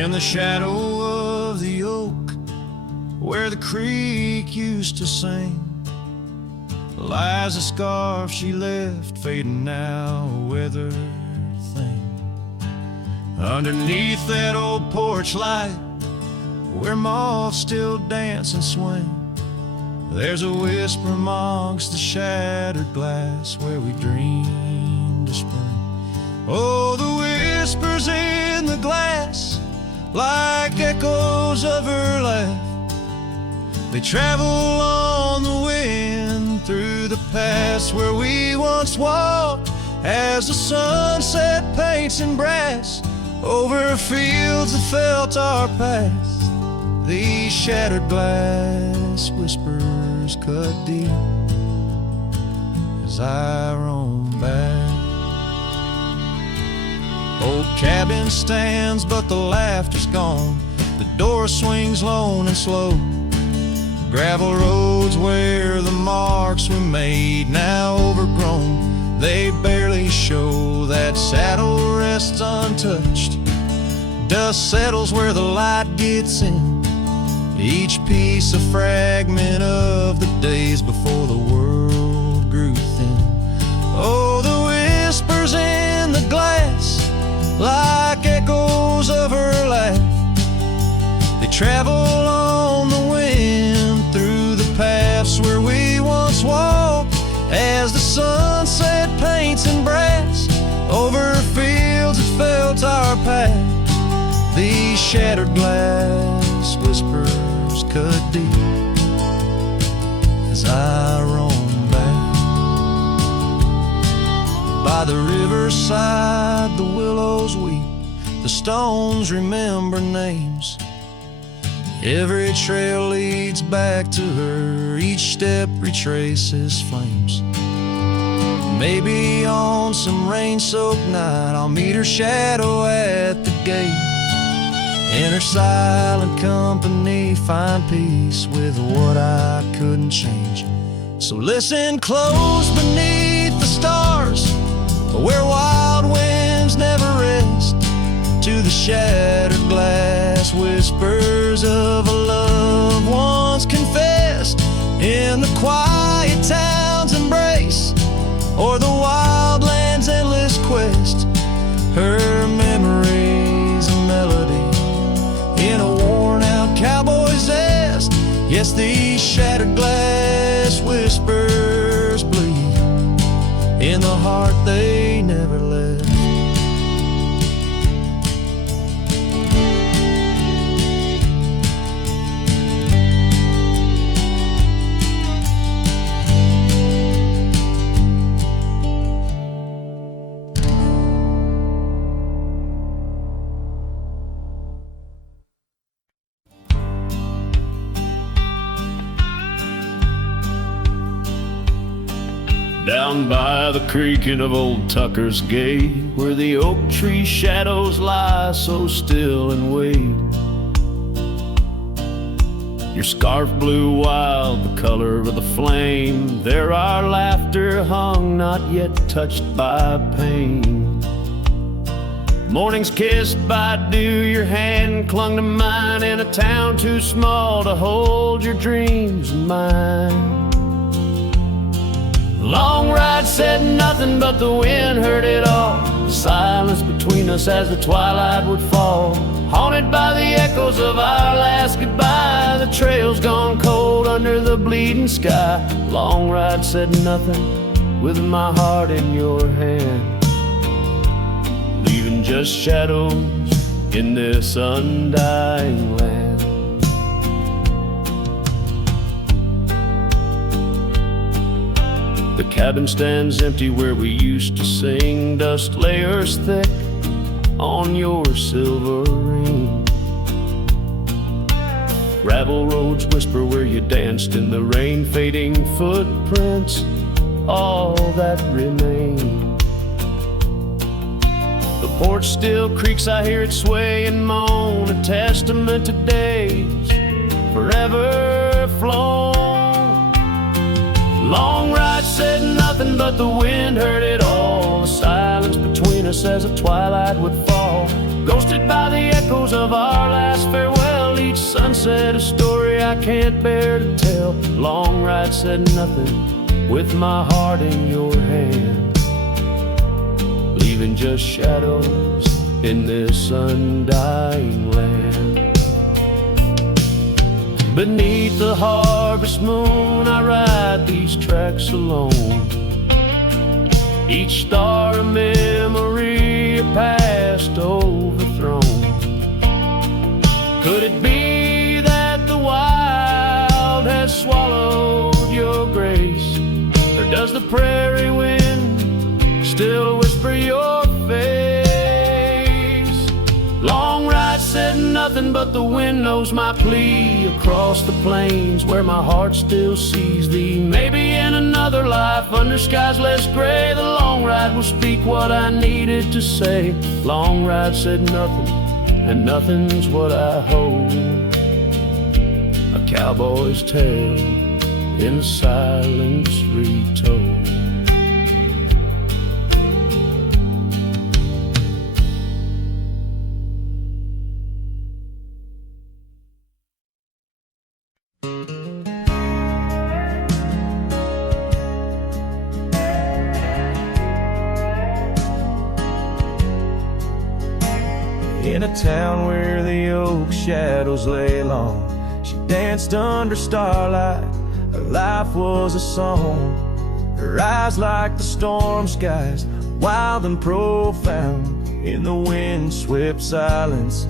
In the shadow of the oak, where the creek used to sing, lies a scarf she left, fading now, a weathered thing. Underneath that old porch light, where moths still dance and swing, there's a whisper amongst the shattered glass, where we dreamed of spring. Oh, the whispers in the glass, like echoes of her laugh, they travel on the wind through the past where we once walked, as the sunset paints in brass over fields that felt our past. These shattered glass whispers cut deep as I roam back. Old cabin stands, but the laughter's gone. The door swings lone and slow. Gravel roads where the marks we made, now overgrown, they barely show. That saddle rests untouched. Dust settles where the light gets in. Each piece a fragment of the days before the world grew thin. Oh, the whispers in the glass, like echoes of her laugh, they travel on the wind through the paths where we once walked, as the sunset paints in brass over fields that felt our path. These shattered glass whispers cut deep as I roam back. By the riverside the willows weep, the stones remember names. Every trail leads back to her, each step retraces flames. Maybe on some rain-soaked night I'll meet her shadow at the gate. In her silent company find peace with what I couldn't change. So listen close beneath the stars, where wild winds never rest, to the shattered glass whispers of a love once confessed. In the quiet town's embrace, or the wild land's endless quest, her memories a melody in a worn-out cowboy zest. Yes, these shattered glass whispers bleed in the heart they never left. Down by the creaking of old Tucker's Gate, where the oak tree shadows lie so still and wait, your scarf blew wild, the color of the flame. There our laughter hung, not yet touched by pain. Mornings kissed by dew, your hand clung to mine, in a town too small to hold your dreams in mine. Long ride said nothing, but the wind heard it all. The silence between us as the twilight would fall, haunted by the echoes of our last goodbye. The trail's gone cold under the bleeding sky. Long ride said nothing, with my heart in your hands, leaving just shadows in this undying land. The cabin stands empty where we used to sing, dust layers thick on your silver ring. Gravel roads whisper where you danced in the rain, fading footprints, all that remain. The porch still creaks, I hear it sway and moan, a testament to days forever flown. Long ride said nothing, but the wind heard it all. The silence between us as the twilight would fall, ghosted by the echoes of our last farewell. Each sunset a story I can't bear to tell. Long ride said nothing with my heart in your hand, leaving just shadows in this undying land. Beneath the harvest moon I ride these tracks alone, each star a memory, a past overthrown. Could it be that the wild has swallowed your grace, or does the prairie wind still whisper your face? Long ride said nothing, but the wind knows my plea. Across the plains where my heart still sees thee, maybe in another life under skies less gray, the long ride will speak what I needed to say. Long ride said nothing, and nothing's what I hold. A cowboy's tale in the silence retold. In a town where the oak shadows lay long, she danced under starlight. Her life was a song. Her eyes like the storm skies, wild and profound. In the wind-swept silence,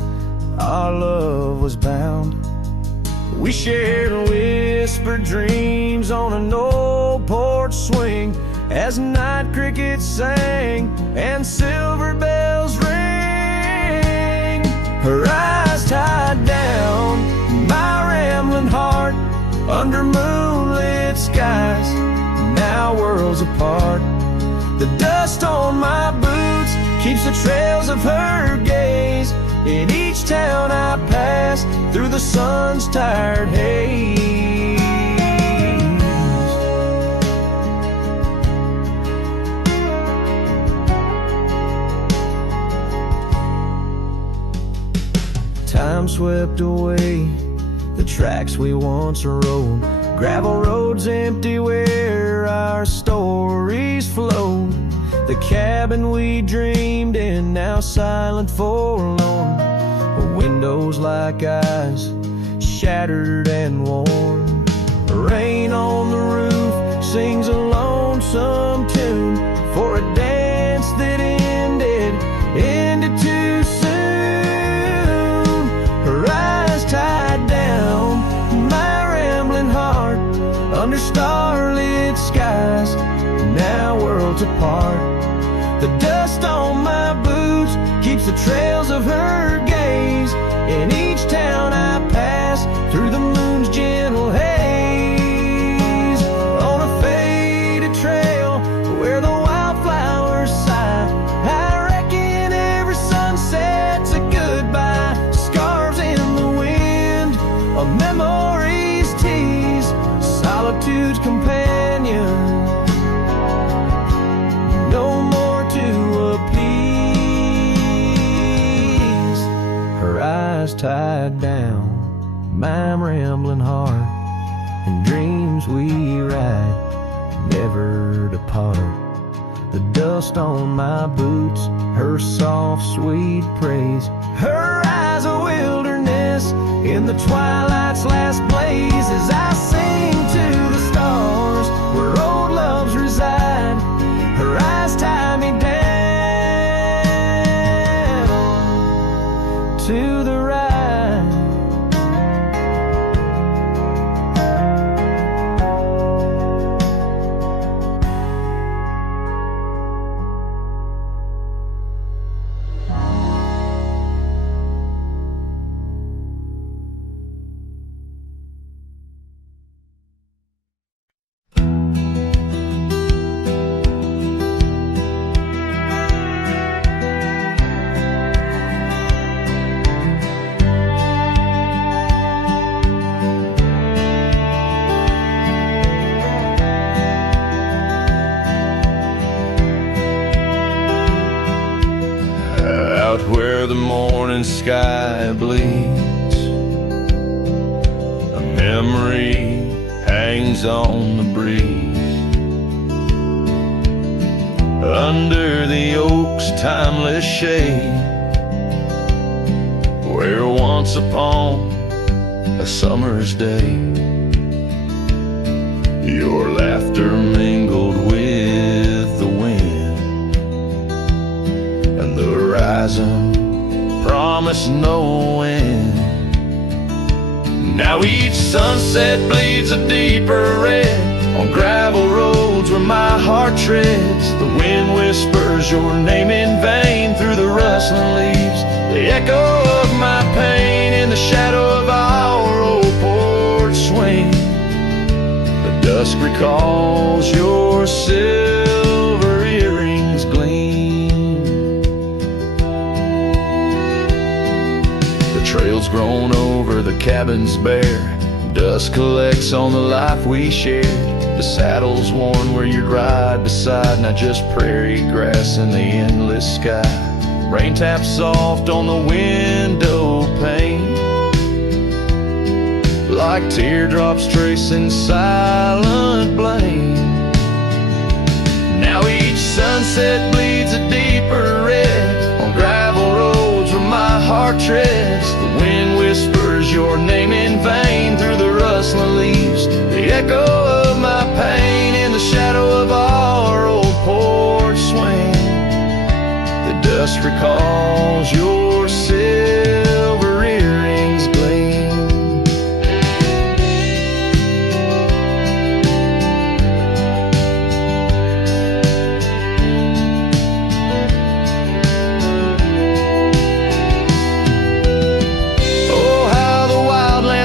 our love was bound. We shared whispered dreams on an old porch swing, as night crickets sang and silver bells rang. Her eyes tied down my rambling heart under moonlit skies, now worlds apart. The dust on my boots keeps the trails of her gaze in each town I pass through the sun's tired haze. Time swept away the tracks we once rode, gravel roads empty where our stories flowed. The cabin we dreamed in, now silent, forlorn. Windows like eyes, shattered and worn. Rain on the roof sings a lonesome tune for a dance that ended too soon. Her eyes tied down my rambling heart under starlit skies, now worlds apart. The dust on my boots keeps the trails of her gaze in each town I pass through the moon's gentle haze. On a faded trail where the wildflowers sigh, I reckon every sunset's a goodbye. Scarves in the wind, a memory's tease, solitude's companion, no more to appease. Her eyes tied down my rambling heart, and dreams we ride never depart. The dust on my boots, her soft sweet praise, her eyes a wilderness in the twilight's last blaze. As I sing to the stars where old loves reside, her eyes tie me down to the ride. sky bleeds. A memory hangs on the breeze. Under the oak's timeless shade, where once upon a summer's day, your laughter mingled with the wind, and the horizon promised no end. Now each sunset bleeds a deeper red on gravel roads where my heart treads. The wind whispers your name in vain through the rustling leaves. The echo of my pain in the shadow of our old porch swing. The dusk recalls your silver earrings gleam. The trail's grown over, the cabin's bare. Dust collects on the life we shared. The saddle's worn where you'd ride beside, not just prairie grass in the endless sky. Rain taps soft on the window pane, like teardrops tracing silent blame. Now each sunset bleeds a deeper red on gravel roads where my heart treads. The wind whispers your name in vain through the rustling leaves. The echo of my pain in the shadow of our old porch swing. The dust recalls your silver earrings gleam.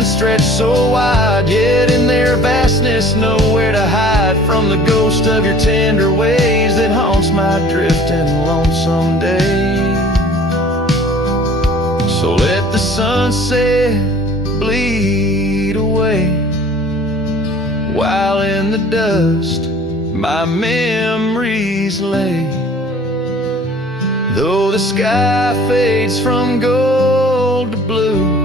Stretch so wide, yet in their vastness nowhere to hide from the ghost of your tender ways that haunts my drifting lonesome day. So let the sunset bleed away, while in the dust my memories lay. Though the sky fades from gold to blue,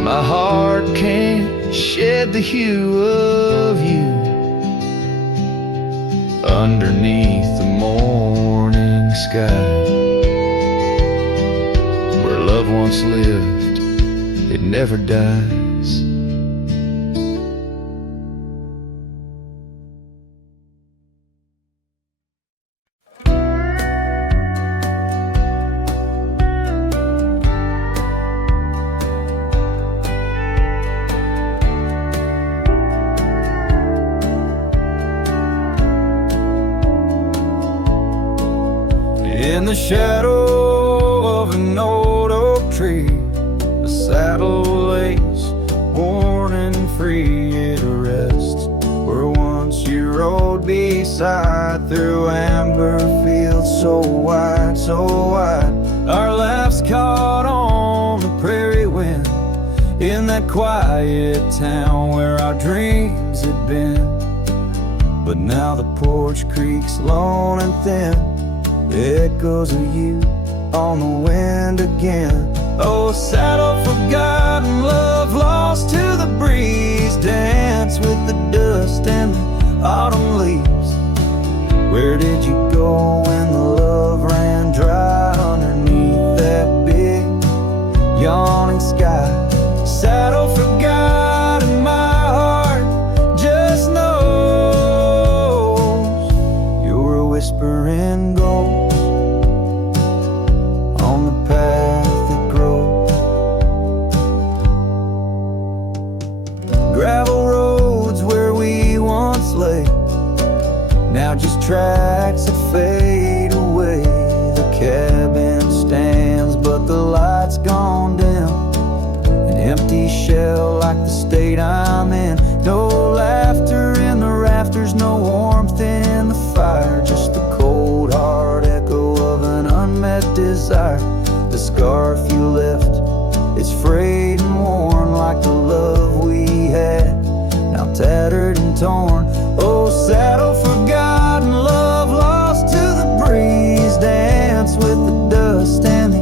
my heart can't shed the hue of you. Underneath the morning sky, where love once lived, it never dies. In the shadow of an old oak tree, the saddle lays worn and free at rest, where once you rode beside through amber fields so wide, so wide. Our laughs caught on the prairie wind in that quiet town where our dreams had been. But now the porch creaks lone and thin, echoes of you on the wind again. Oh, saddle forgotten, love lost to the breeze, dance with the dust and the autumn leaves. Where did you go when the love ran dry underneath that big yawning sky? Saddle forgotten, my heart just knows you're a whispering ghost on the path that grows. Gravel roads where we once lay, now just tracks that fade away. The cabin stands, but the light's gone dim, an empty shell like the state I'm in. No laughter in the rafters, no warmth in the fire, just the cold hard echo of an unmet desire. The scarf you left, it's frayed and worn like the love we had, now tattered and torn. Oh, saddle forgotten, love lost to the breeze, dance with the dust and the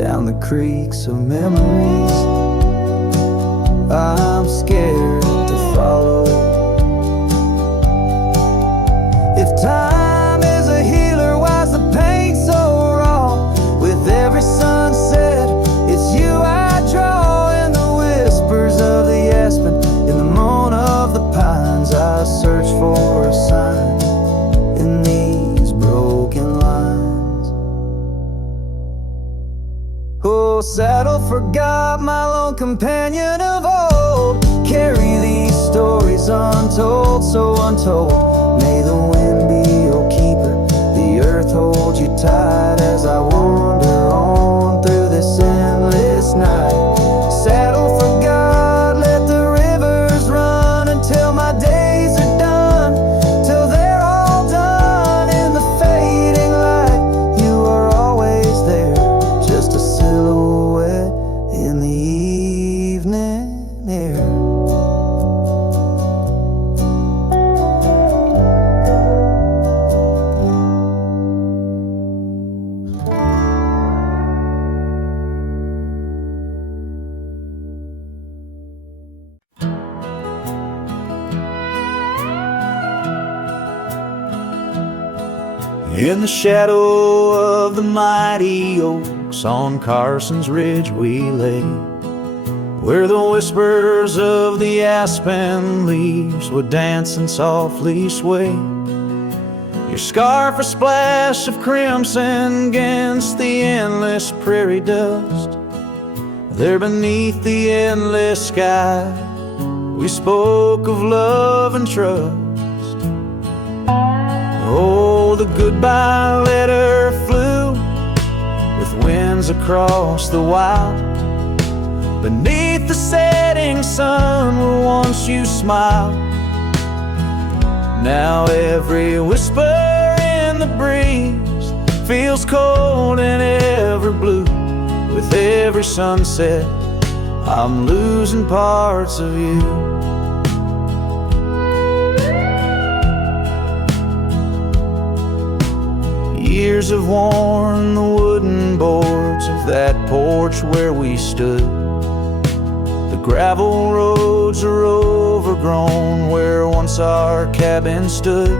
down the creeks of memories. I'm scared to follow. If time is a healer, why's the pain so raw? With every sunset, it's you I draw. In the whispers of the aspen, in the moan of the pines, I search for a sign in these broken lines. Oh, saddle forgot, my lone companion of old. Carry these stories untold, so untold. May the wind be your keeper, the earth hold you tight as I wander on through this endless night. Saddle forgot, let the rivers run until my days are done, till they're all done. In the fading light, you are always there, just a silhouette in the evening air. In the shadow of the mighty oaks on Carson's Ridge we lay, where the whispers of the aspen leaves would dance and softly sway. Your scarf a splash of crimson against the endless prairie dust. There beneath the endless sky, we spoke of love and trust. Oh, the goodbye letter flew with winds across the wild. Beneath the setting sun where once you smiled. Now every whisper in the breeze feels cold and ever blue. With every sunset, I'm losing parts of you. Years have worn the wooden boards of that porch where we stood. The gravel roads are overgrown where once our cabin stood.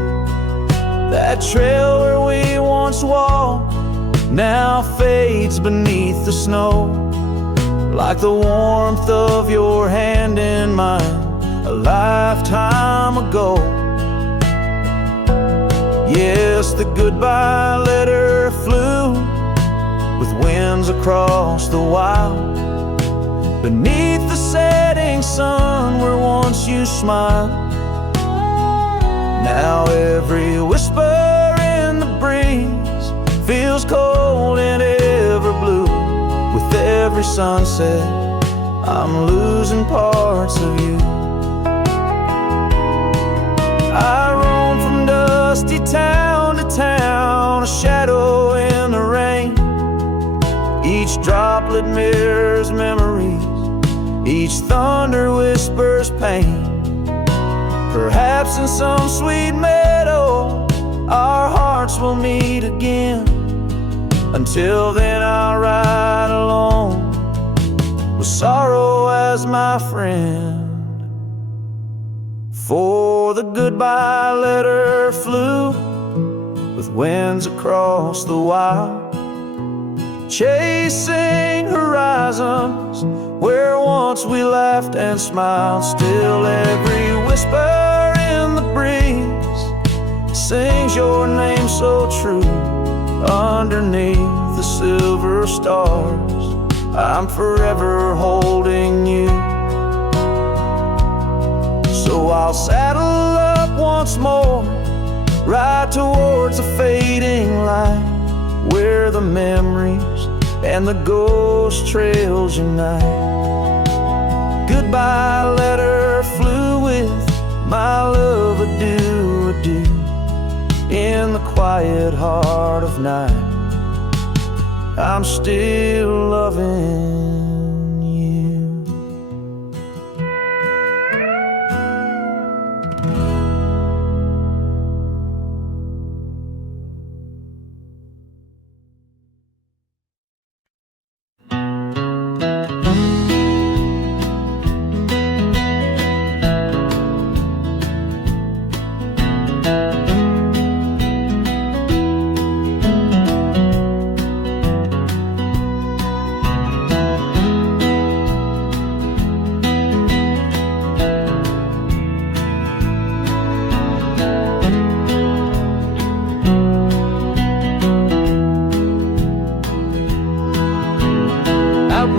That trail where we once walked now fades beneath the snow, like the warmth of your hand in mine a lifetime ago. Yes, the goodbye letter flew with winds across the wild. Beneath the setting sun where once you smiled. Now every whisper in the breeze feels cold and ever blue. With every sunset, I'm losing parts of you. I roam from dusty town to town, a shadow in the rain. Each droplet mirrors memories, each thunder whispers pain. Perhaps in some sweet meadow our hearts will meet again. Until then I'll ride alone with sorrow as my friend. For the goodbye letter flew with winds across the wild, chasing horizons where once we laughed and smiled. Still every whisper in the breeze sings your name so true. Underneath the silver stars, I'm forever holding you. So I'll saddle up once more, ride towards a fading light, where the memories and the ghost trails unite. Goodbye letter flew with my love, adieu, adieu. In the quiet heart of night, I'm still loving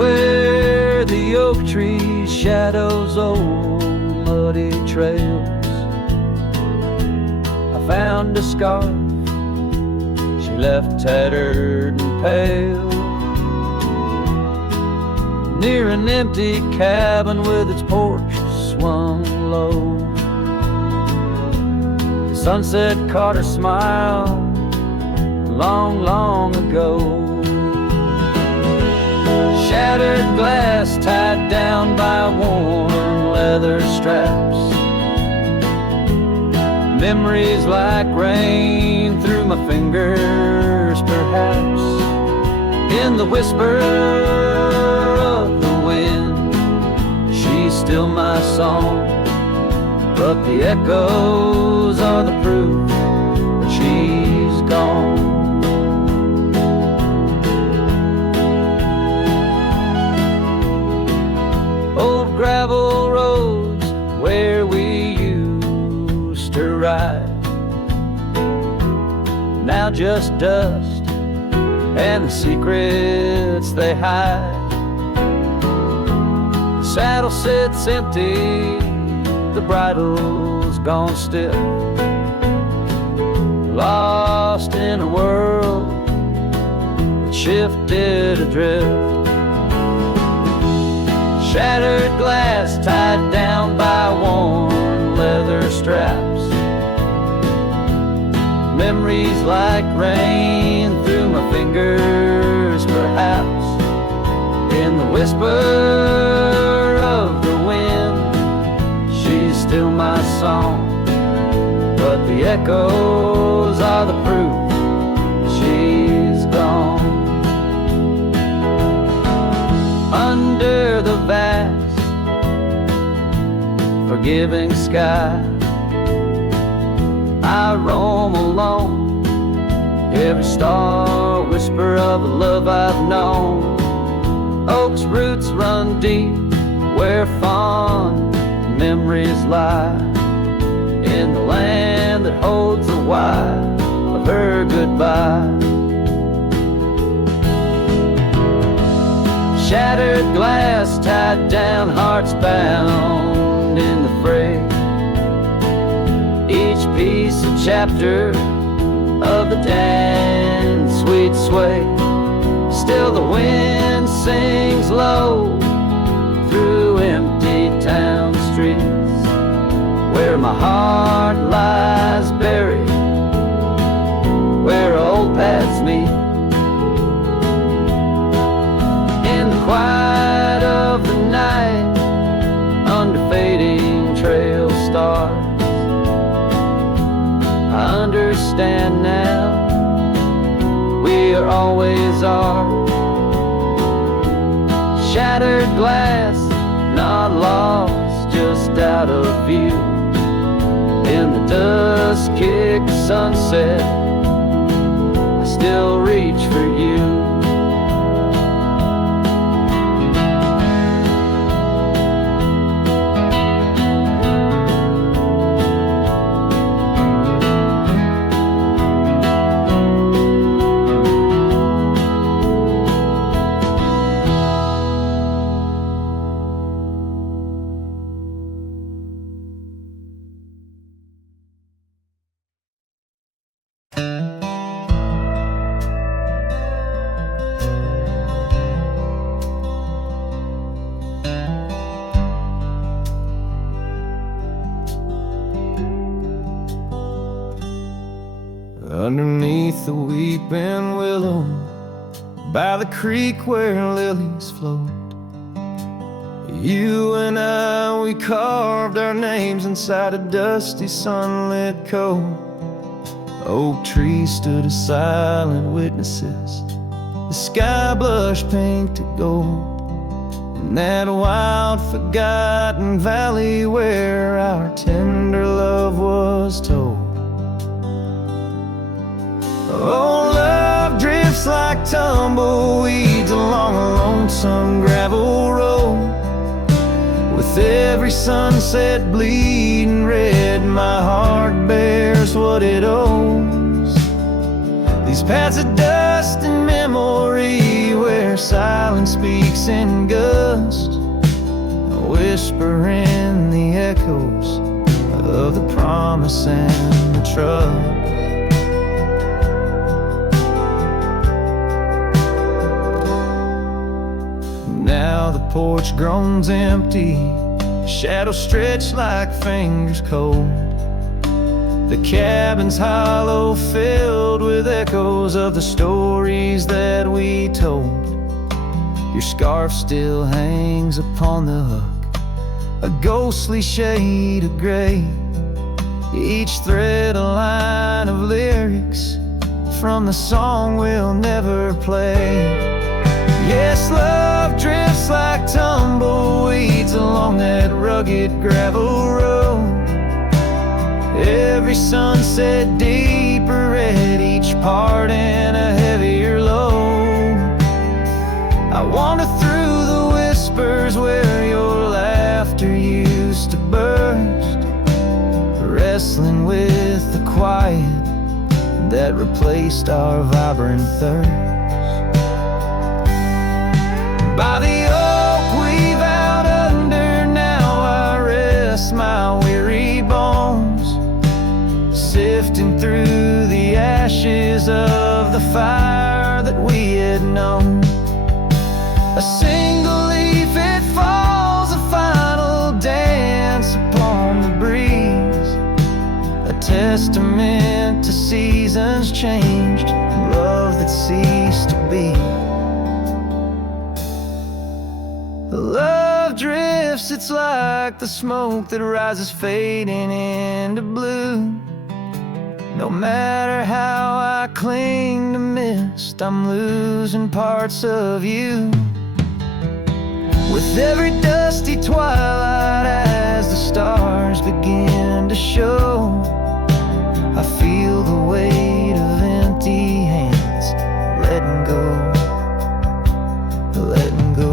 where the oak tree shadows old muddy trails. I found a scarf she left tattered and pale near an empty cabin with its porch swung low. The sunset caught her smile long, long ago. Shattered glass tied down by worn leather straps. Memories like rain through my fingers, perhaps. In the whisper of the wind, she's still my song. But the echoes are the proof that she's gone. Old gravel roads where we used to ride, now just dust and the secrets they hide. The saddle sits empty, the bridle's gone stiff, lost in a world that shifted adrift. Shattered glass tied down by worn leather straps. Memories like rain through my fingers, perhaps. In the whisper of the wind, she's still my song. But the echoes are the proof she's gone. Under the vast, forgiving sky, I roam alone. Every star whisper of a love I've known. Oak's roots run deep where fond memories lie, in the land that holds the why of her goodbye. Shattered glass tied down, hearts bound in the fray. Each piece a chapter of the dance sweet sway. Still the wind sings low through empty town streets, where my heart lies buried, where old paths meet. In the quiet of the night, under fading trail stars, I understand now, we are always are. Shattered glass, not lost, just out of view. In the dusk-kicked sunset, I still reach for you. Underneath the weeping willow, by the creek where lilies float, you and I, we carved our names inside a dusty sunlit cove. Oak trees stood as silent witnesses, the sky blushed pink to gold, in that wild forgotten valley where our tender love was told. Oh, love drifts like tumbleweeds along a lonesome gravel road. With every sunset bleeding red, my heart bears what it owes. These paths of dust and memory where silence speaks in gust, a whisper in the echoes of the promise and the trust. Now the porch groans empty, shadows stretch like fingers cold. The cabin's hollow, filled with echoes of the stories that we told. Your scarf still hangs upon the hook, a ghostly shade of gray, each thread a line of lyrics from the song we'll never play. Yes, love drifts like tumbleweeds along that rugged gravel road. Every sunset deeper red, each part in a heavier load. I wander through the whispers where your laughter used to burst, wrestling with the quiet that replaced our vibrant thirst. By the oak we vowed under, now I rest my weary bones, sifting through the ashes of the fire that we had known. A single leaf it falls, a final dance upon the breeze, a testament to seasons changed, love that ceased to be. Love drifts, it's like the smoke that rises fading into blue. No matter how I cling to mist, I'm losing parts of you. With every dusty twilight, as the stars begin to show, I feel the weight of empty hands, letting go, letting go.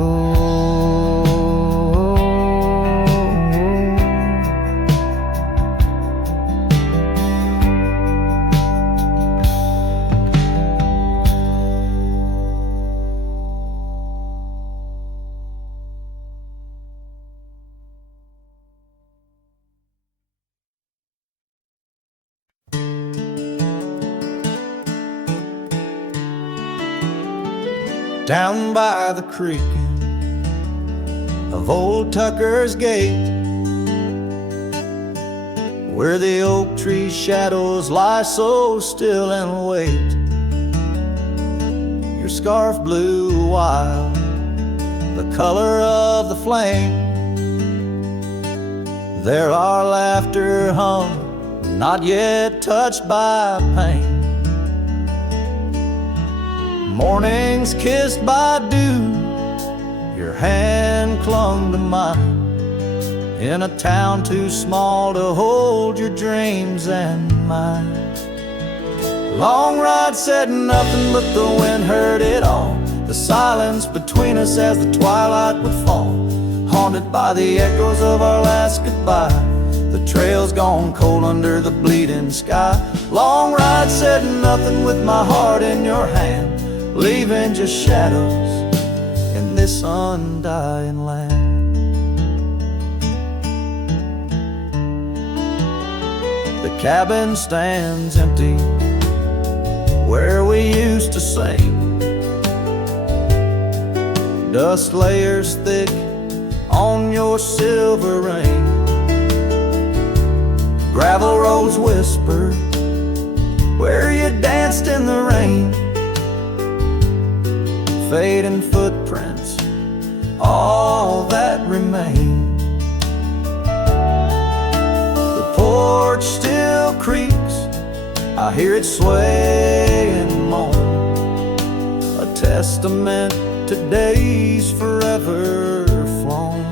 Down by the creek of old Tucker's Gate, where the oak tree shadows lie so still and wait, your scarf blew wild, the color of the flame. There our laughter hung, not yet touched by pain. Mornings kissed by dew, your hand clung to mine, in a town too small to hold your dreams and mine. Long ride said nothing, but the wind heard it all, the silence between us as the twilight would fall, haunted by the echoes of our last goodbye, the trail's gone cold under the bleeding sky. Long ride said nothing with my heart in your hand, leaving just shadows in this undying land. The cabin stands empty where we used to sing, dust layers thick on your silver ring, gravel roads whisper where you danced in the rain, fading footprints, all that remain. The porch still creaks, I hear it sway and moan, a testament to days forever flown.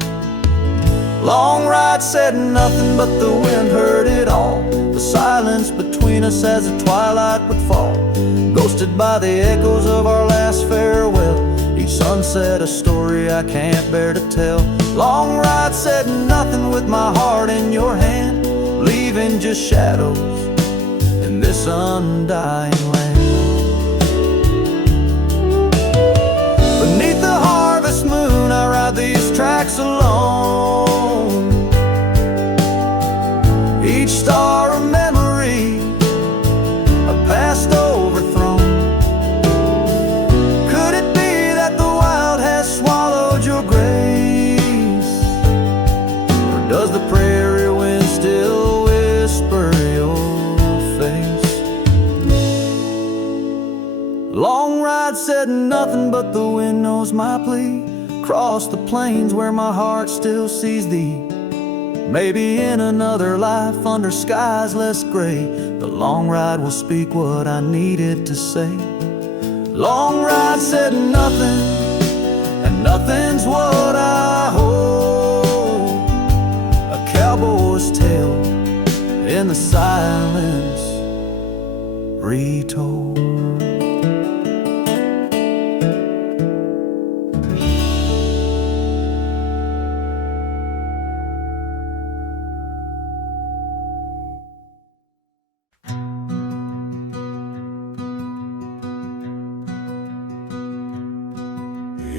Long ride said nothing, but the wind heard it all, the silence between us as the twilight would fall, ghosted by the echoes of our last farewell, each sunset a story I can't bear to tell. Long ride said nothing with my heart in your hand, leaving just shadows in this undying land. Beneath tracks alone, each star a memory, a past overthrown. Could it be that the wild has swallowed your grace? Or does the prairie wind still whisper your face? Long ride said nothing, but the wind knows my plea. Across the plains where my heart still sees thee. Maybe in another life under skies less gray, the long ride will speak what I needed to say. Long ride said nothing, and nothing's what I hold. A cowboy's tale in the silence retold.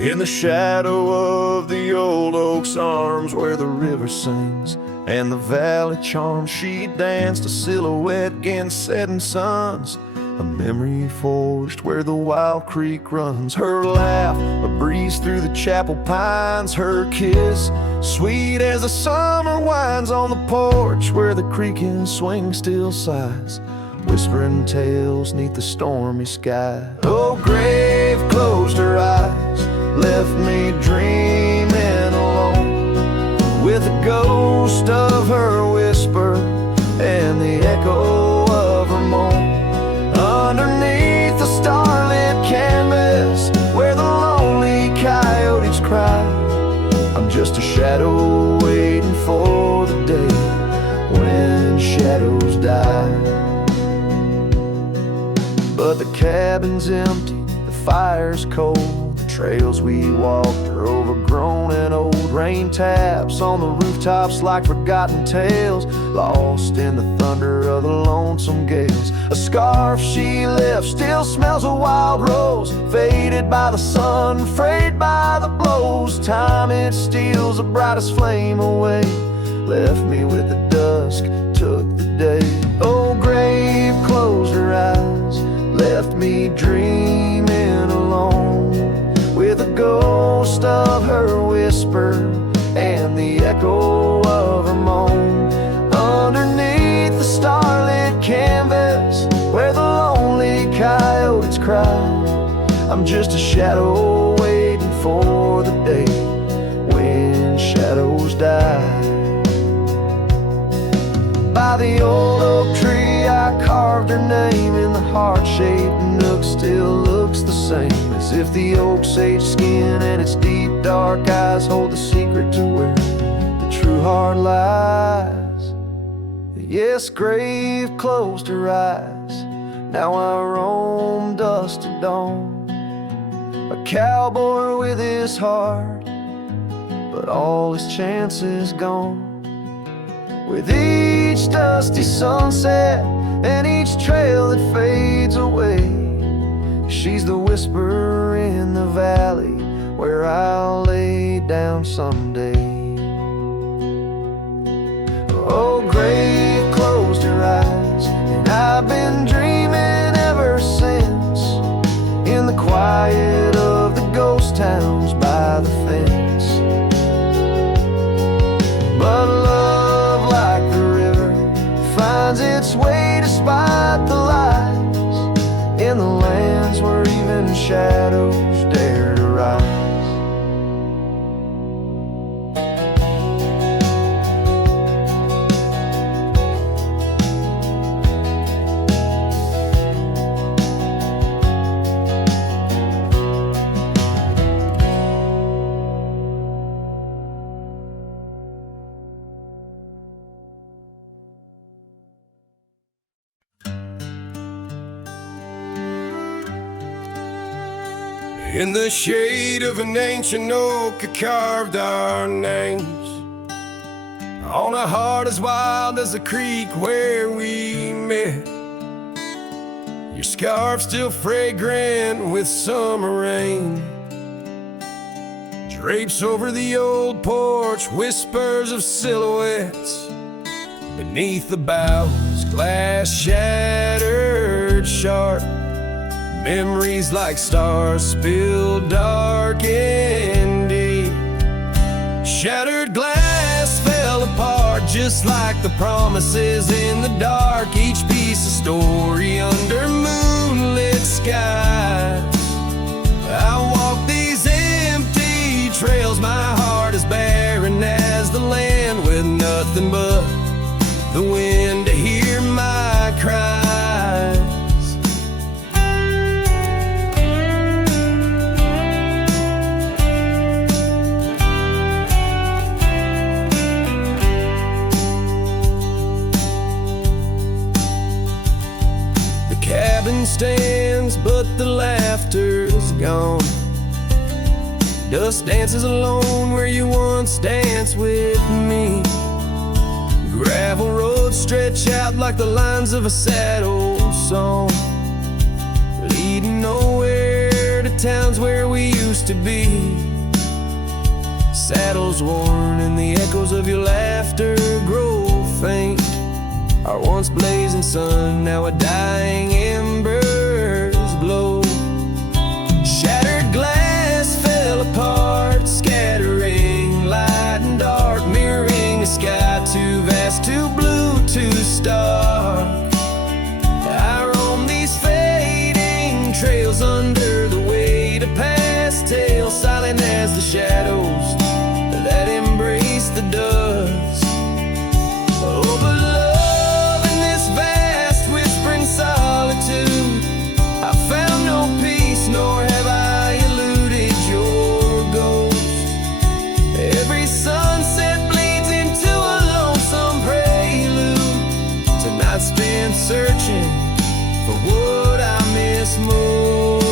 In the shadow of the old oak's arms, where the river sings and the valley charms, she danced a silhouette against setting suns, a memory forged where the wild creek runs. Her laugh, a breeze through the chapel pines, her kiss, sweet as the summer winds on the porch where the creaking swing still sighs, whispering tales neath the stormy sky. Oh, grave closed her eyes, left me dreaming alone, with the ghost of her whisper and the echo of her moan. Underneath the starlit canvas where the lonely coyotes cry, I'm just a shadow waiting for the day when shadows die. But the cabin's empty, the fire's cold, the trails we walked are overgrown and old. Rain taps on the rooftops like forgotten tales, lost in the thunder of the lonesome gales. A scarf she left still smells a wild rose, faded by the sun, frayed by the blows. Time it steals the brightest flame away, left me with the dusk, took the day. Oh, grave closed her eyes, left me dreaming alone, with the ghost of her whisper and the echo of her moan. Underneath the starlit canvas where the lonely coyotes cry, I'm just a shadow waiting for the day when shadows die. By the old oak tree I carved her name in the heart-shaped nook, still looks the same, as if the oak's sage skin and its deep dark eyes hold the secret to where the true heart lies. Yes, grave closed her eyes, now I roam dusk to dawn, a cowboy with his heart, but all his chances gone. With each dusty sunset and each trail that fades away, she's the whisper in the valley where I'll lay down someday. Oh, grave closed her eyes, and I've been dreaming ever since, in the quiet of the ghost towns by the fence. But love, like the river, finds its way despite the lies, in the lands where even shadows dare to rise. In the shade of an ancient oak, I carved our names on a heart as wild as the creek where we met. Your scarf still fragrant with summer rain, drapes over the old porch, whispers of silhouettes. Beneath the boughs, glass shattered sharp. Memories like stars spilled dark and deep. Shattered glass fell apart just like the promises in the dark. Each piece a story under moonlit skies. I walk these empty trails, my heart is barren as the land, with nothing but the wind to hear my cries. The cabin stands, but the laughter's gone. Dust dances alone where you once danced with me. Gravel roads stretch out like the lines of a sad old song, leading nowhere to towns where we used to be. Saddles worn and the echoes of your laughter grow faint. Our once blazing sun, now a dying embers glow. Shattered glass fell apart, scattering light and dark, mirroring a sky too vast, too blue, too stark. I roam these fading trails under the weight of past tales, silent as the shadows that embrace the dust. Oh, but love in this vast whispering solitude, I found no peace, nor have I eluded your ghost. Every sunset bleeds into a lonesome prelude to nights spent searching for what I miss most.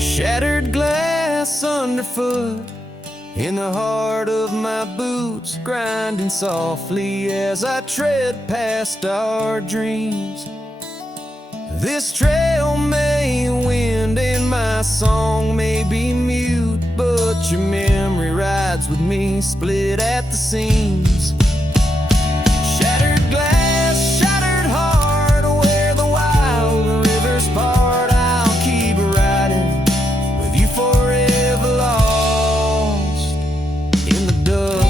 Shattered glass underfoot, in the heart of my boots, grinding softly as I tread past our dreams. This trail may wind and my song may be mute, but your memory rides with me, split at the seams. Shattered glass, shattered heart, where the wild rivers part, I'll keep riding with you forever, lost in the dust.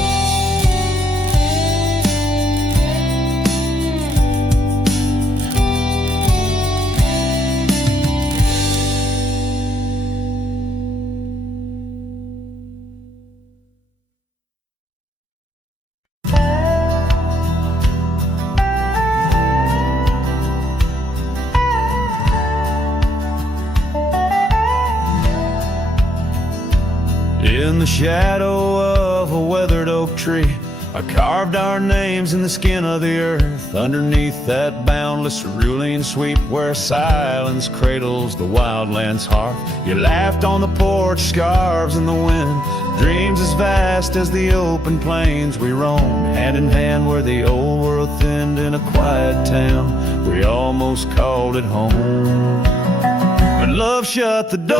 In the shadow of a weathered oak tree, I carved our names in the skin of the earth. Underneath that boundless cerulean sweep, where silence cradles the wildland's heart, you laughed on the porch, scarves in the wind, dreams as vast as the open plains we roamed. Hand in hand where the old world thinned, in a quiet town we almost called it home. But love shut the door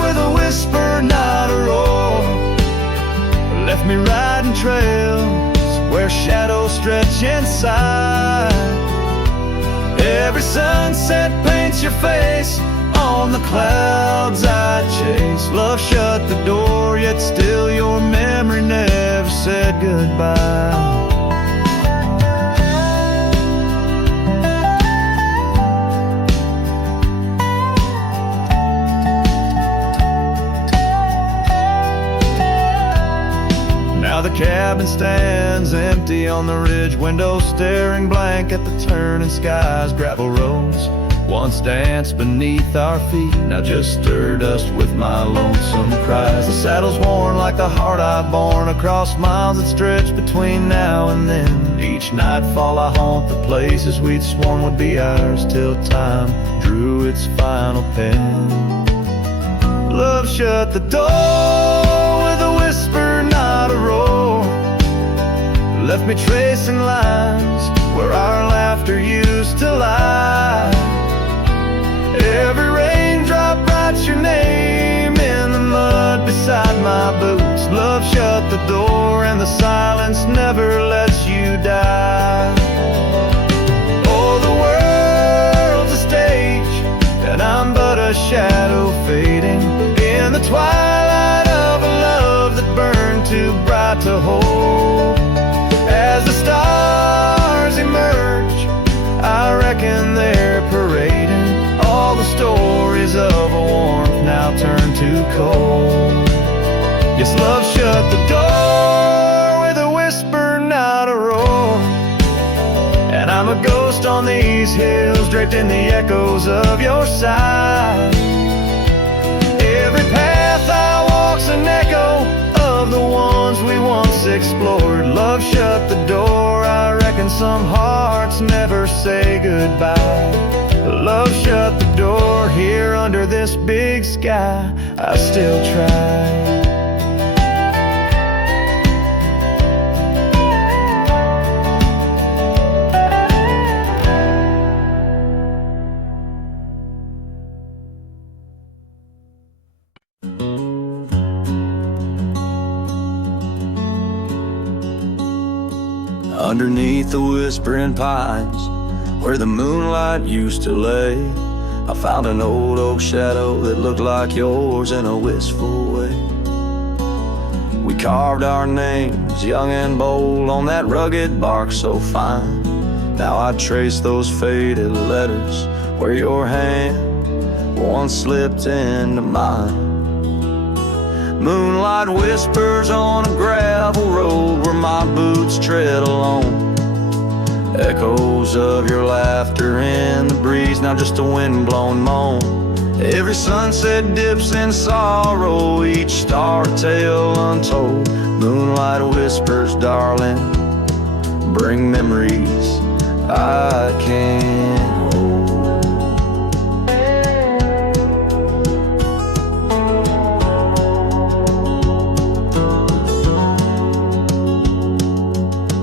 with a whisper, not a roar, left me riding trails where shadows stretch inside. Every sunset paints your face on the clouds I chase. Love shut the door, yet still your memory never said goodbye. Now the cabin stands empty on the ridge, windows staring blank at the turning skies. Gravel roads once danced beneath our feet, now just stir dust with my lonesome cries. The saddle's worn like the heart I've borne across miles that stretch between now and then. Each nightfall I haunt the places we'd sworn would be ours, till time drew its final pen. Love shut the door with a whisper, not a roar, left me tracing lines where our laughter used to lie. Every raindrop brought shut the door and the silence never lets you die. Oh, the world's a stage and I'm but a shadow fading in the twilight of a love that burned too bright to hold. As the stars emerge, I reckon they're parading all the stories of a warmth now turned to cold. Yes, love shut the door with a whisper, not a roar. And I'm a ghost on these hills, draped in the echoes of your sigh. Every path I walk's an echo of the ones we once explored. Love shut the door, I reckon some hearts never say goodbye. Love shut the door, here under this big sky, I still try. Underneath the whispering pines, where the moonlight used to lay, I found an old oak shadow that looked like yours in a wistful way. We carved our names, young and bold, on that rugged bark so fine. Now I trace those faded letters where your hand once slipped into mine. Moonlight whispers on a gravel road where my boots tread alone. Echoes of your laughter in the breeze, now just a wind-blown moan. Every sunset dips in sorrow, each star tale untold. Moonlight whispers, darling, bring memories I can't hold.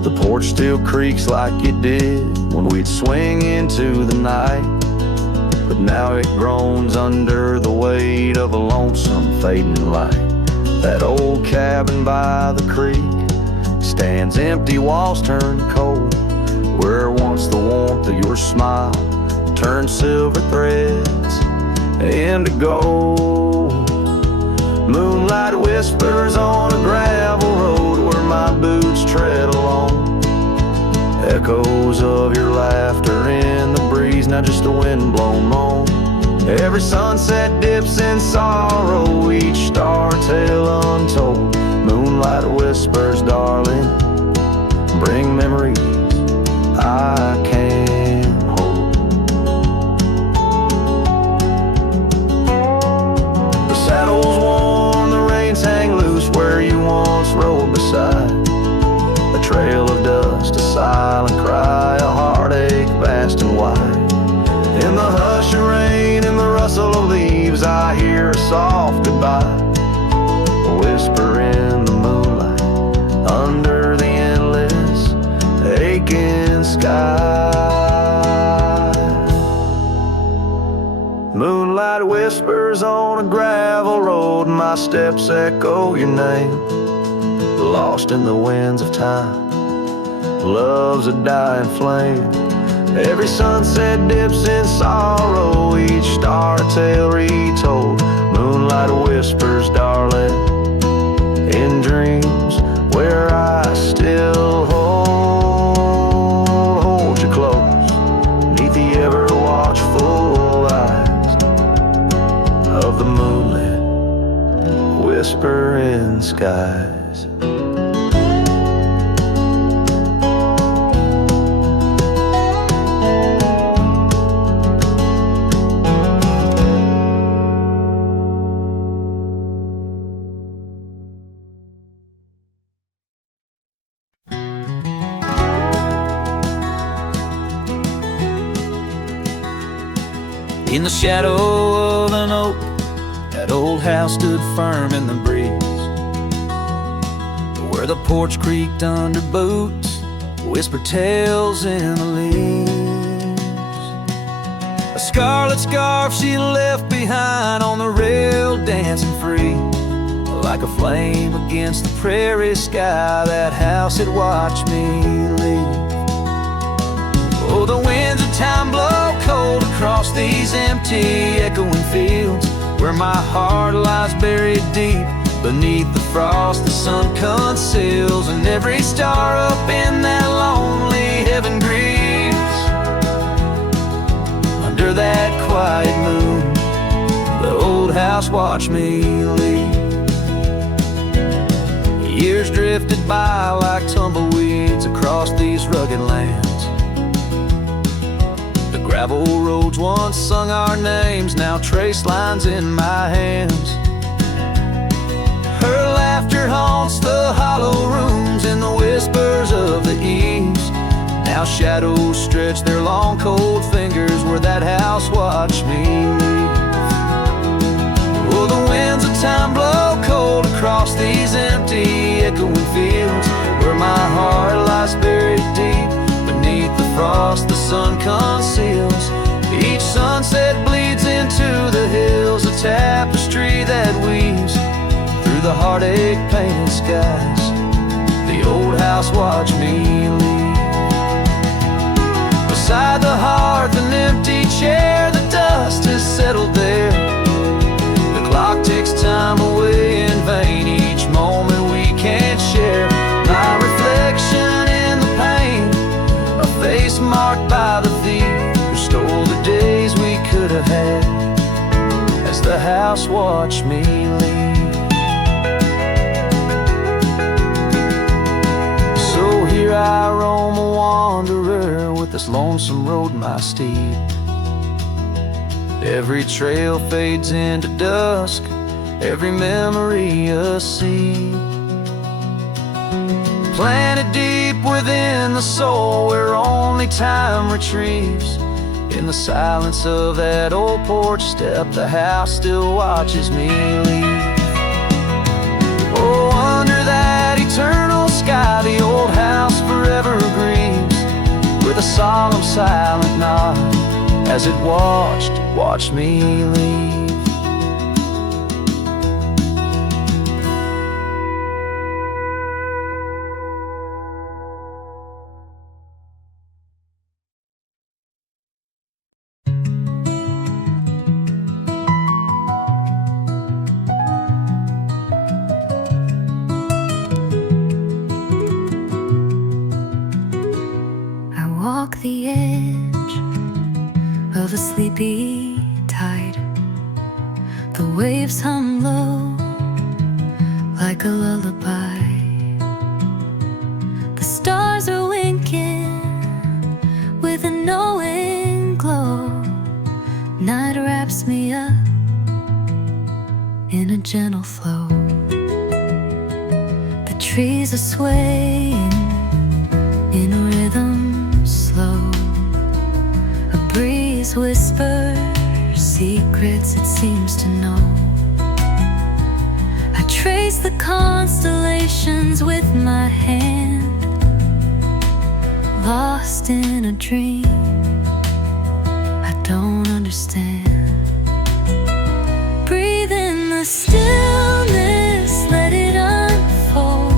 The porch still creaks like it did when we'd swing into the night, but now it groans under the weight of a lonesome fading light. That old cabin by the creek stands empty, walls turn cold, where once the warmth of your smile turned silver threads into gold. Moonlight whispers on a gravel road where my boots tread along. Echoes of your laughter in the breeze, now just a wind-blown moan. Every sunset dips in sorrow, each star tale untold. Moonlight whispers, darling, bring memories I can't hold. The saddle's worn, the reins hang loose where you once rode beside. A trail of dust, a silent cry, a heartache vast and wide. In the hush of rain, in the rustle of leaves, I hear a soft goodbye. A whisper in the moonlight, under the endless aching sky. Moonlight whispers on a gravel road, my steps echo your name. Lost in the winds of time, love's a dying flame. Every sunset dips in sorrow, each star tale retold. Moonlight whispers, darling, in dreams where I still hold you close, neath the ever watchful eyes of the moonlit whispering skies. In the shadow of an oak, that old house stood firm in the breeze, where the porch creaked under boots, whispered tales in the leaves. A scarlet scarf she left behind on the rail, dancing free, like a flame against the prairie sky. That house had watched me leave. Oh, the winds of time blow cold across these empty, echoing fields, where my heart lies buried deep beneath the frost the sun conceals, and every star up in that lonely heaven grieves. Under that quiet moon, the old house watched me leave. Years drifted by like tumbleweeds across these rugged lands. The gravel roads once sung our names, now trace lines in my hands. Her laughter haunts the hollow rooms in the whispers of the eaves. Now shadows stretch their long cold fingers where that house watched me leave. Oh, the winds of time blow cold across these empty, echoing fields, where my heart lies buried deep beneath the frost the sun conceals. Each sunset bleeds into the hills, a tapestry that weaves through the heartache painted skies. The old house watched me leave. Beside the hearth, an empty chair, the dust has settled there. The clock ticks time away in vain, each moment we can't share. My reflection in the pain, a face marked by the thief who stole the days we could have had, as the house watched me leave. So here I roam, a wanderer, with this lonesome road my steed. Every trail fades into dusk, every memory a seed, planted deep within the soul, where only time retrieves. In the silence of that old porch step, the house still watches me leave. Oh, under that eternal sky, the old house forever grieves, with a solemn silent nod, as it watched me leave. I walk the edge of a sleepy tide. The waves hum low like a lullaby. The stars are winking with a knowing glow. Night wraps me up in a gentle flow. The trees are swaying in a rhythm slow. A breeze whispers secrets it seems to know. I trace the constellations with my hand, lost in a dream I don't understand. Breathe in the stillness, let it unfold.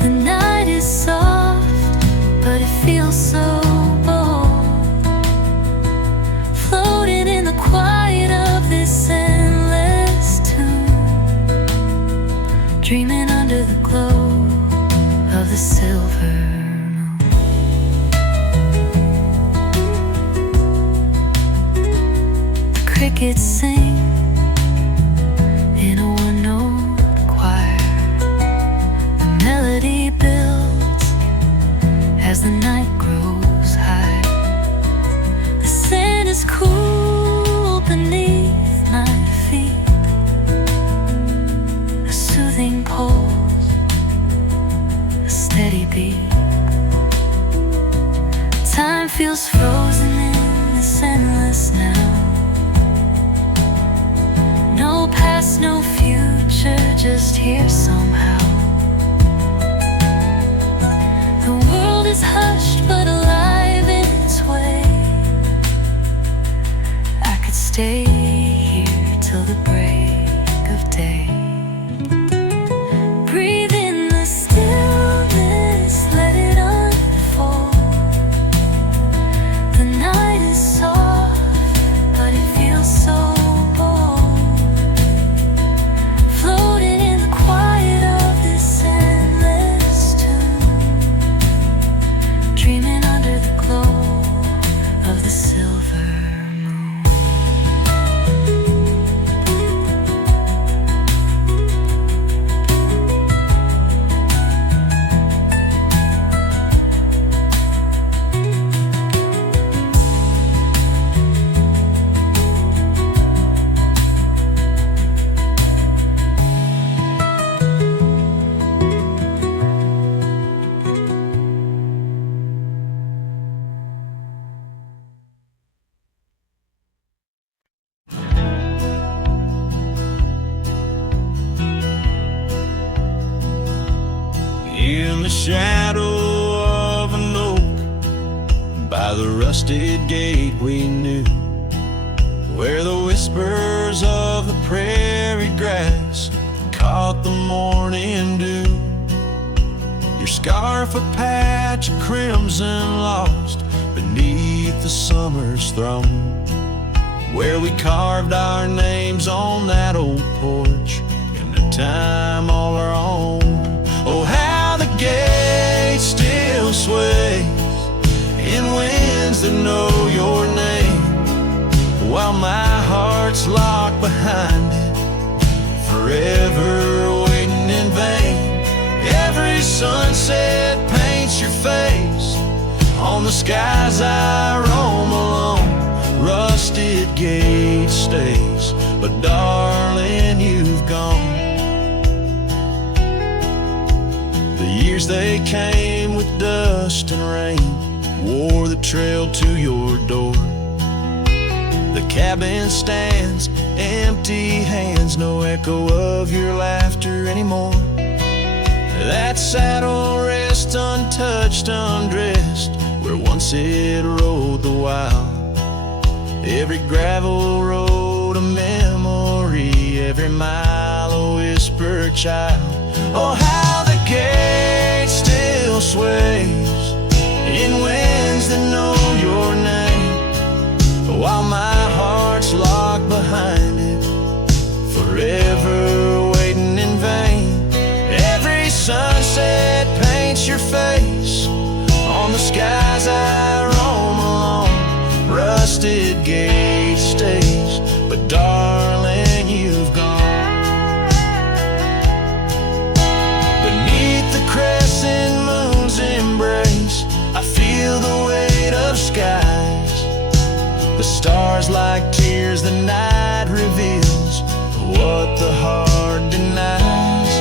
The night is soft, but it feels so bold. Floating in the quiet of this endless tune, dreaming under the glow of the silver moon. The crickets sing in a one-note choir. The melody builds as the night grows high. The sand is cool beneath my feet, a soothing pulse, a steady beat. Time feels frozen in this endless now. No past, no future, just here somehow. The world is hushed but alive in its way. I could stay here till the break of day. the shadow of an oak, by the rusted gate we knew, where the whispers of the prairie grass caught the morning dew. Your scarf a patch of crimson lost beneath the summer's throne, where we carved our names on that old porch in a time all our own. Oh, how the gate still sways in winds that know your name, while my heart's locked behind it, forever waiting in vain. Every sunset paints your face on the skies I roam alone. Rusted gate stays, but darling, you've gone. The years they came with dust and rain wore the trail to your door. The cabin stands, empty hands, no echo of your laughter anymore. That saddle rests untouched, undressed, where once it rode the wild. Every gravel road a memory, every mile a whispered child. Oh, how the gate still sways in winds that know your name, while my heart's locked behind it, forever waiting in vain. Every sunset paints your face on the skies I roam alone. Rusted gate stays, but darling, you've gone. Beneath the crescent moon's embrace, I feel the weight of skies. The stars like tears the night reveals, what the heart denies.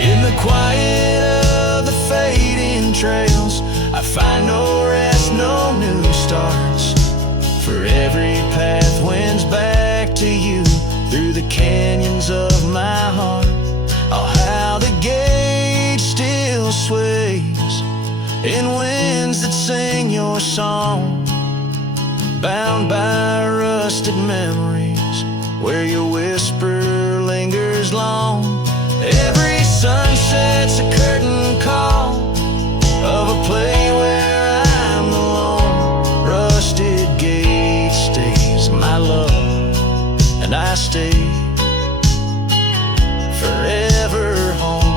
In the quiet of the fading trails, I find no rest, no new starts. For every path wins back to you, through the canyons of my heart. Oh, how the gate still sways in winds that sing your song, bound by rusted memories, where your whisper lingers long. Every sunset's a curtain call of a play where I'm alone. Rusted gate stays, my love, and I stay forever home.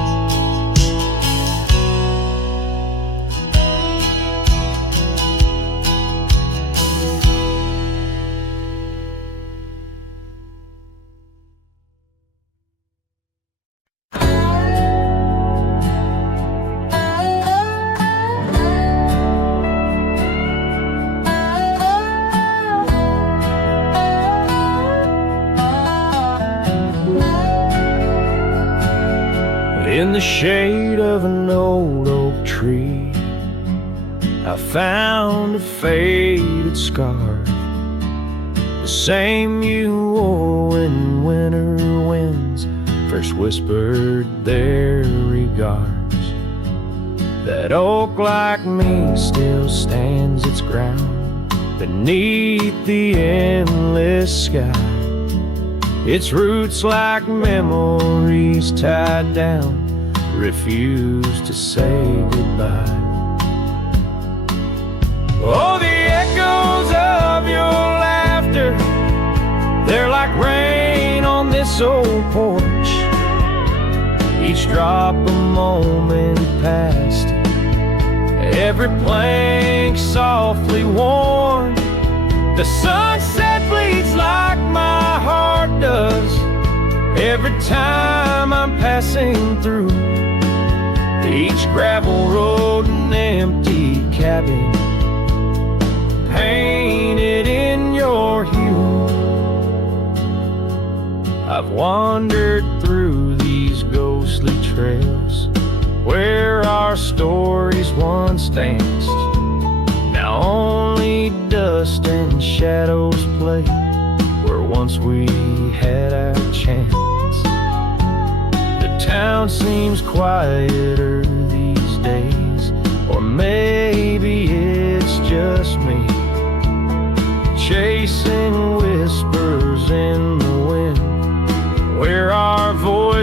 In the shade of an old oak tree, I found a faded scarf, the same you wore when winter winds first whispered their regards. That oak like me still stands its ground beneath the endless sky, its roots like memories tied down, refuse to say goodbye. Oh, the echoes of your laughter, they're like rain on this old porch, each drop a moment past, every plank softly worn. The sunset bleeds like my heart does every time I'm passing through. Each gravel road and empty cabin painted in your hue. I've wandered through these ghostly trails where our stories once danced. Now only dust and shadows play where once we had our chance. The town seems quieter these days,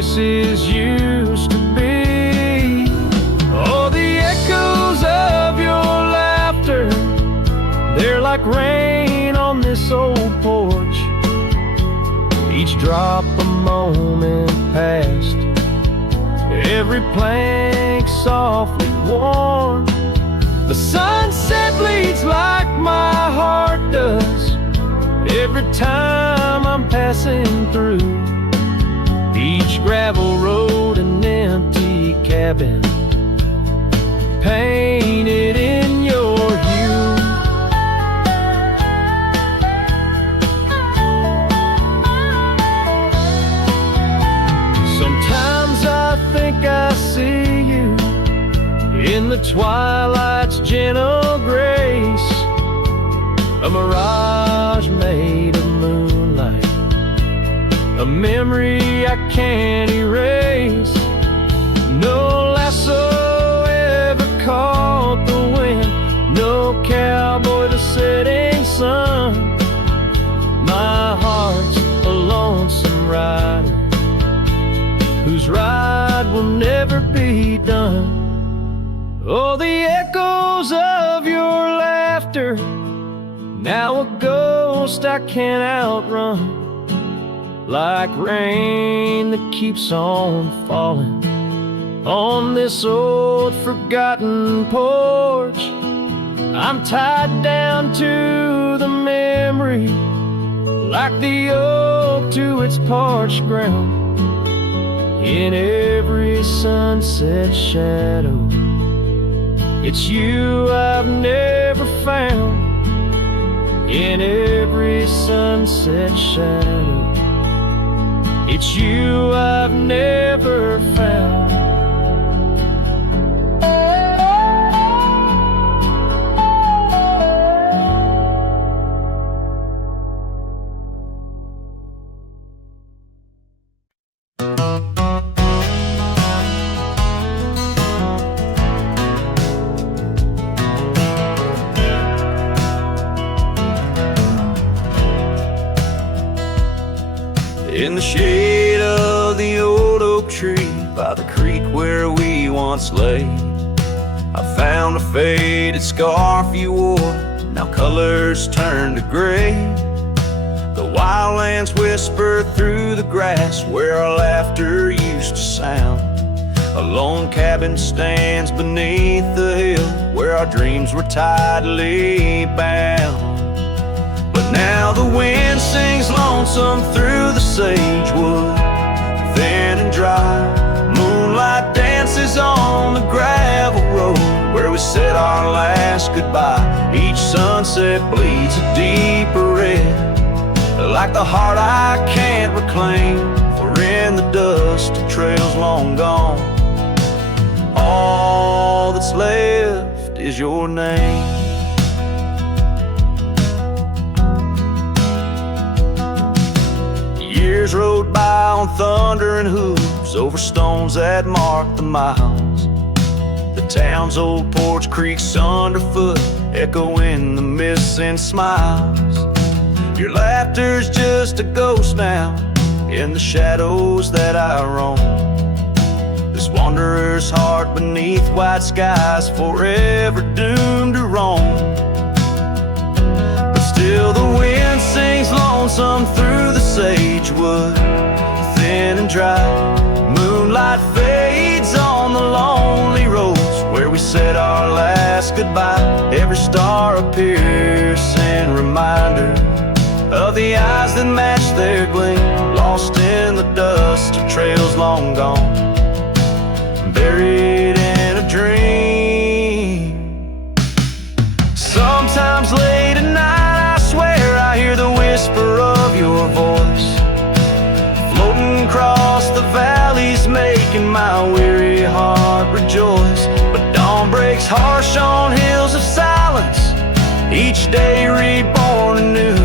voices used to be. Oh, the echoes of your laughter, they're like rain on this old porch. Each drop a moment past, every plank softly worn. The sunset bleeds like my heart does every time I'm passing through. Each gravel road an empty cabin, painted in your hue. Sometimes I think I see you in the twilight's gentle grace, a mirage made of moonlight, a memory I can't erase. No lasso ever caught the wind, no cowboy the setting sun. My heart's a lonesome rider whose ride will never be done. Oh, the echoes of your laughter, now a ghost I can't outrun. Like rain that keeps on falling on this old forgotten porch. I'm tied down to the memory, like the oak to its parched ground. In every sunset shadow, it's you I've never found. In every sunset shadow, it's you I've never found. In the shade of the old oak tree by the creek where we once lay, I found a faded scarf you wore, now colors turned to gray. The wildlands whisper through the grass where our laughter used to sound. A lone cabin stands beneath the hill where our dreams were tightly bound. But now the wind sings lonesome through the sagewood, thin and dry. Moonlight dances on the gravel road where we said our last goodbye. Each sunset bleeds a deeper red, like the heart I can't reclaim. For in the dust of trails long gone, all that's left is your name. Years rode by on thundering hooves over stones that marked the miles. The town's old porch creaks underfoot, echoing the missing smiles. Your laughter's just a ghost now in the shadows that I roam. This wanderer's heart beneath white skies, forever doomed to roam. But still the wind sings lonesome through the sagewood, thin and dry. Moonlight fades on the lonely roads where we said our last goodbye. Every star a piercing reminder of the eyes that match their gleam, lost in the dust of trails long gone, buried in a dream. Sometimes late at night I swear I hear the whisper of your voice, floating across the valleys, making my weary heart rejoice. But dawn breaks harsh on hills of silence, each day reborn anew,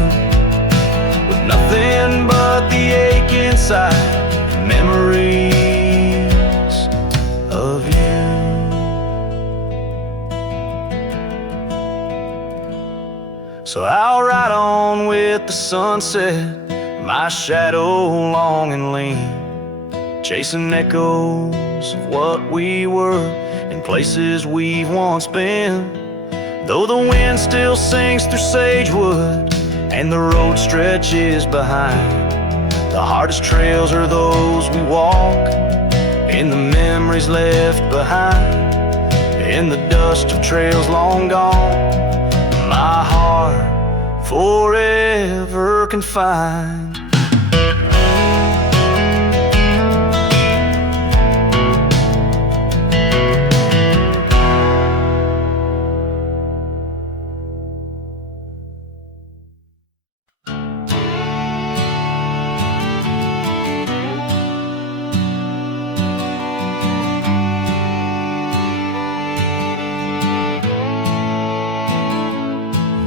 with nothing but the ache inside, memories of you. So I'll ride on with the sunset, my shadow long and lean, chasing echoes of what we were in places we've once been. Though the wind still sings through sagewood and the road stretches behind, the hardest trails are those we walk in the memories left behind, in the dust of trails long gone, my heart forever confined.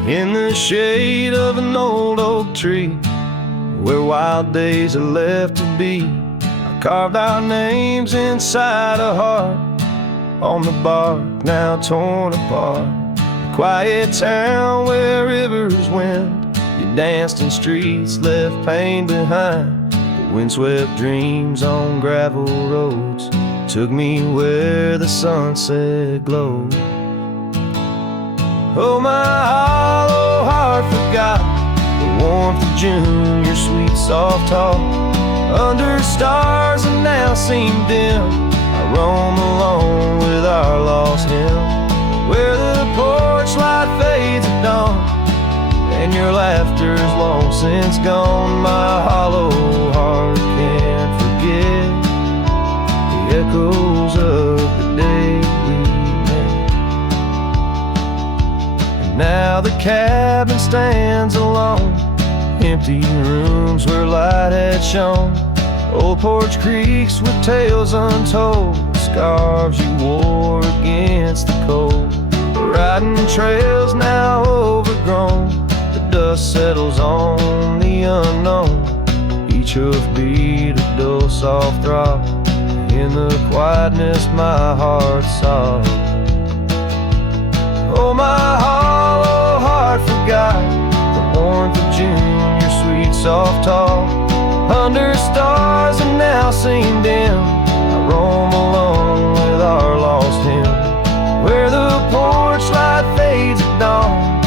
In the shade of an old oak tree, where wild days are left to be, I carved our names inside a heart on the bark now torn apart. A quiet town where rivers wend, you danced in streets left pain behind. The windswept dreams on gravel roads took me where the sunset glowed. Oh, my hollow heart forgot the warmth of June, your sweet soft talk. Under stars that now seem dim, I roam alone with our lost hymn, where the porch light fades at dawn and your laughter's long since gone. My hollow heart can't forget the echoes of the day we met. Now the cabin stands alone, empty rooms where light had shone, old porch creaks with tales untold, scarves you wore against the cold, riding trails now overgrown, the dust settles on the unknown, each hoofbeat a dull soft throb, in the quietness my heart sobs. Oh, my hollow heart forgot the warmth of June, your sweet soft talk. Under stars that now seem dim, I roam alone with our lost hymn, where the porch light fades at dawn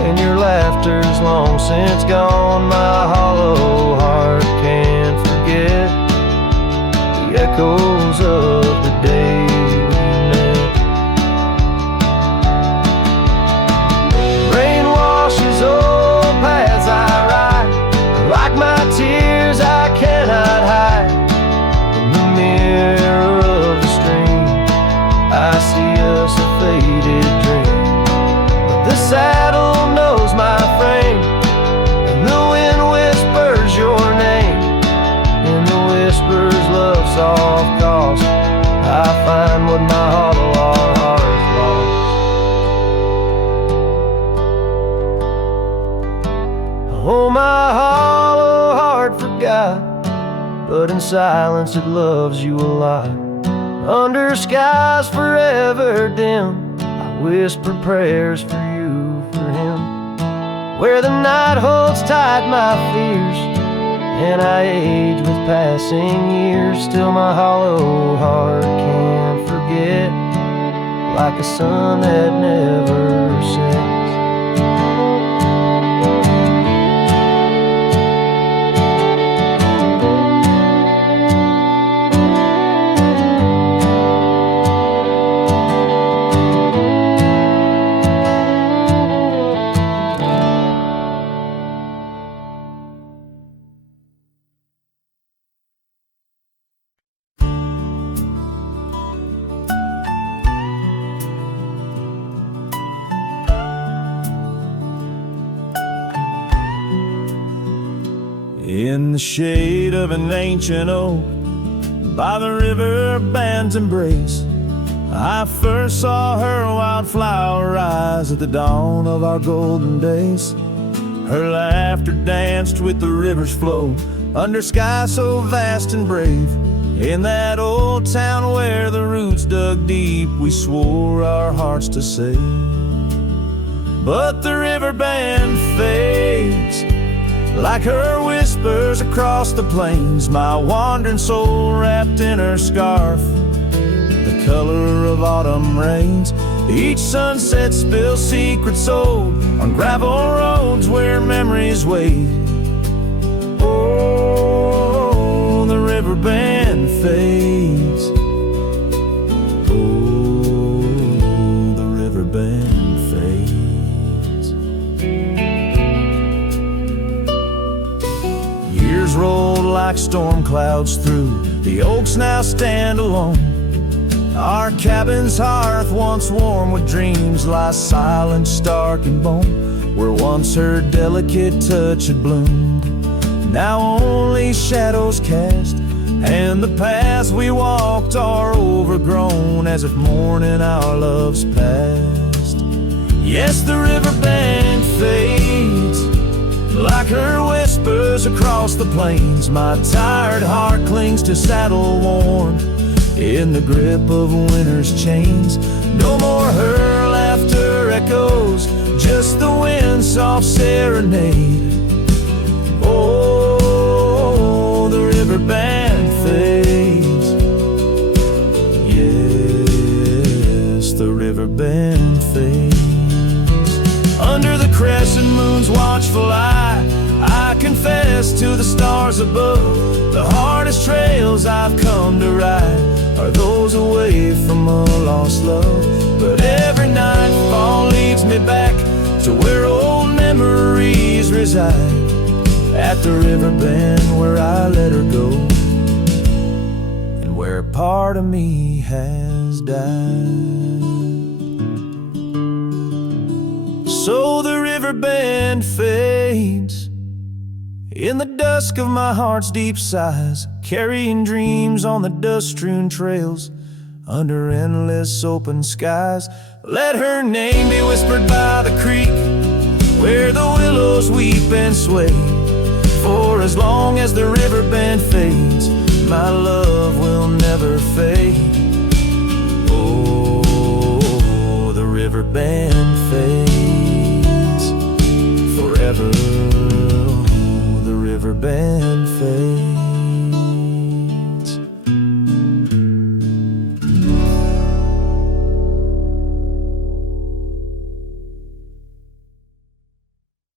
and your laughter's long since gone. My hollow heart can't forget the echoes of the day. Old paths I ride, like my tears I cannot hide. In the mirror of the stream, I see us a faded dream, but the saddle knows my frame, and the wind whispers your name. In the whispers love soft calls, I find what my hollow heart lost. Oh, my hollow heart forgot, but in silence it loves you a lot. Under skies forever dim, I whisper prayers for you, for him, where the night holds tight my fears, and I age with passing years. Still my hollow heart can't forget, like a sun that never sets. In the shade of an ancient oak, by the river band's embrace, I first saw her wildflower rise at the dawn of our golden days. Her laughter danced with the river's flow, under skies so vast and brave. In that old town where the roots dug deep, we swore our hearts to save. But the river band fades Like her whispers across the plains, my wandering soul wrapped in her scarf, the color of autumn rains. Each sunset spills secrets sold on gravel roads where memories wait. Oh, the river band fades. Oh, the river band fades. Years rolled like storm clouds through. The oaks now stand alone. Our cabin's hearth, once warm with dreams, lies silent, stark and bone. Where once her delicate touch had bloomed, now only shadows cast, and the paths we walked are overgrown, as if mourning our love's past. Yes, the river band fades, like her whispers across the plains. My tired heart clings to saddle worn, in the grip of winter's chains. No more her laughter echoes, just the wind's soft serenade. Oh, the river band fades. Yes, the river band fades. Under the crescent moon's watchful eye, I confess to the stars above, the hardest trails I've come to ride are those away from a lost love. But every nightfall leads me back to where old memories reside, at the river bend where I let her go, and where a part of me has died. So the river bend fades in the dusk of my heart's deep sighs, carrying dreams on the dust-strewn trails under endless open skies. Let her name be whispered by the creek, where the willows weep and sway. For as long as the river bend fades, my love will never fade. Oh, the river bend fades forever.